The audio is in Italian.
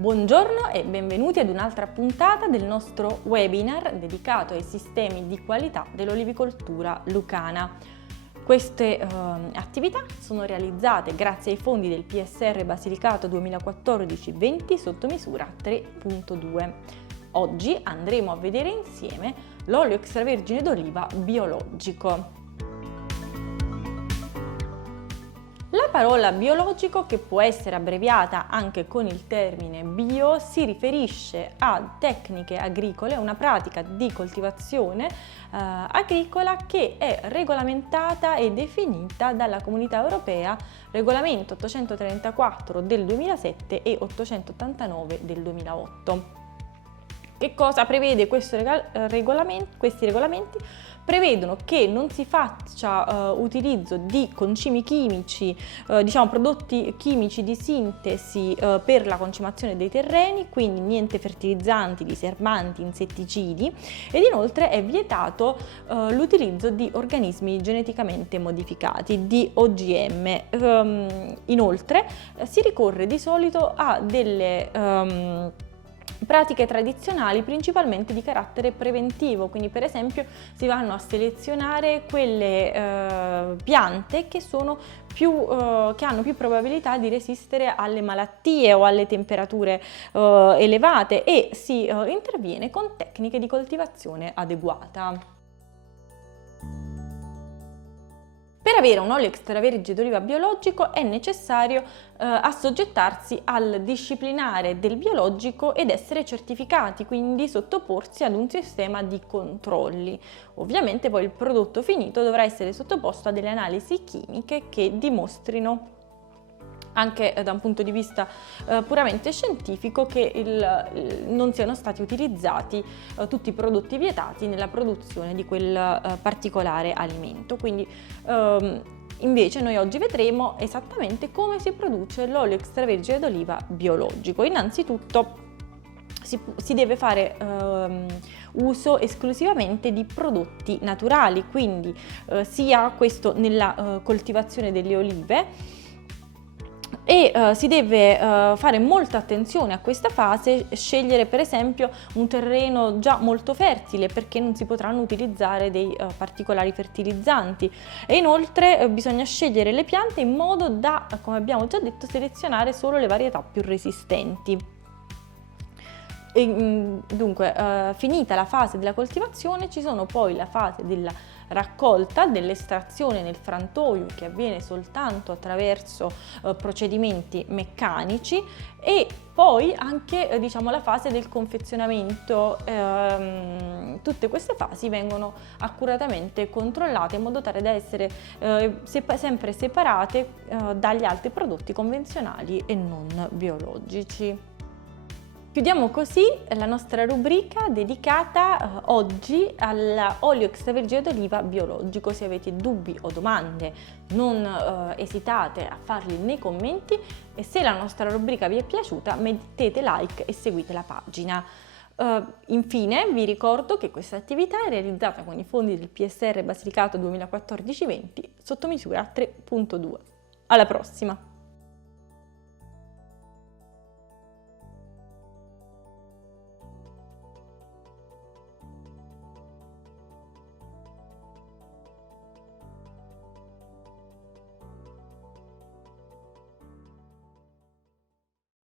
Buongiorno e benvenuti ad un'altra puntata del nostro webinar dedicato ai sistemi di qualità dell'olivicoltura lucana. Queste attività sono realizzate grazie ai fondi del PSR Basilicato 2014-20 sotto misura 3.2. Oggi andremo a vedere insieme l'olio extravergine d'oliva biologico. La parola biologico, che può essere abbreviata anche con il termine bio, si riferisce a tecniche agricole, una pratica di coltivazione agricola che è regolamentata e definita dalla Comunità Europea, regolamento 834 del 2007 e 889 del 2008. Che cosa prevede questi regolamenti? Prevedono che non si faccia utilizzo di concimi chimici, prodotti chimici di sintesi per la concimazione dei terreni, quindi niente fertilizzanti, diserbanti, insetticidi, ed inoltre è vietato l'utilizzo di organismi geneticamente modificati, di OGM. Inoltre si ricorre di solito a delle pratiche tradizionali principalmente di carattere preventivo, quindi per esempio si vanno a selezionare quelle piante che hanno più probabilità di resistere alle malattie o alle temperature elevate, e si interviene con tecniche di coltivazione adeguata. Per avere un olio extravergine d'oliva biologico è necessario assoggettarsi al disciplinare del biologico ed essere certificati, quindi sottoporsi ad un sistema di controlli. Ovviamente poi il prodotto finito dovrà essere sottoposto a delle analisi chimiche che dimostrino, anche da un punto di vista puramente scientifico, che non siano stati utilizzati tutti i prodotti vietati nella produzione di quel particolare alimento. Quindi invece noi oggi vedremo esattamente come si produce l'olio extravergine d'oliva biologico. Innanzitutto si deve fare uso esclusivamente di prodotti naturali, quindi sia questo nella coltivazione delle olive, e si deve fare molta attenzione a questa fase, scegliere per esempio un terreno già molto fertile, perché non si potranno utilizzare dei particolari fertilizzanti, e inoltre bisogna scegliere le piante in modo da, come abbiamo già detto, selezionare solo le varietà più resistenti. Dunque, finita la fase della coltivazione, ci sono poi la fase della raccolta, dell'estrazione nel frantoio, che avviene soltanto attraverso procedimenti meccanici, e poi anche la fase del confezionamento. Tutte queste fasi vengono accuratamente controllate in modo tale da essere sempre separate dagli altri prodotti convenzionali e non biologici. Chiudiamo così la nostra rubrica dedicata oggi all'olio extravergine d'oliva biologico. Se avete dubbi o domande, non esitate a farli nei commenti, e se la nostra rubrica vi è piaciuta mettete like e seguite la pagina. Infine vi ricordo che questa attività è realizzata con i fondi del PSR Basilicato 2014-20 sotto misura 3.2. Alla prossima!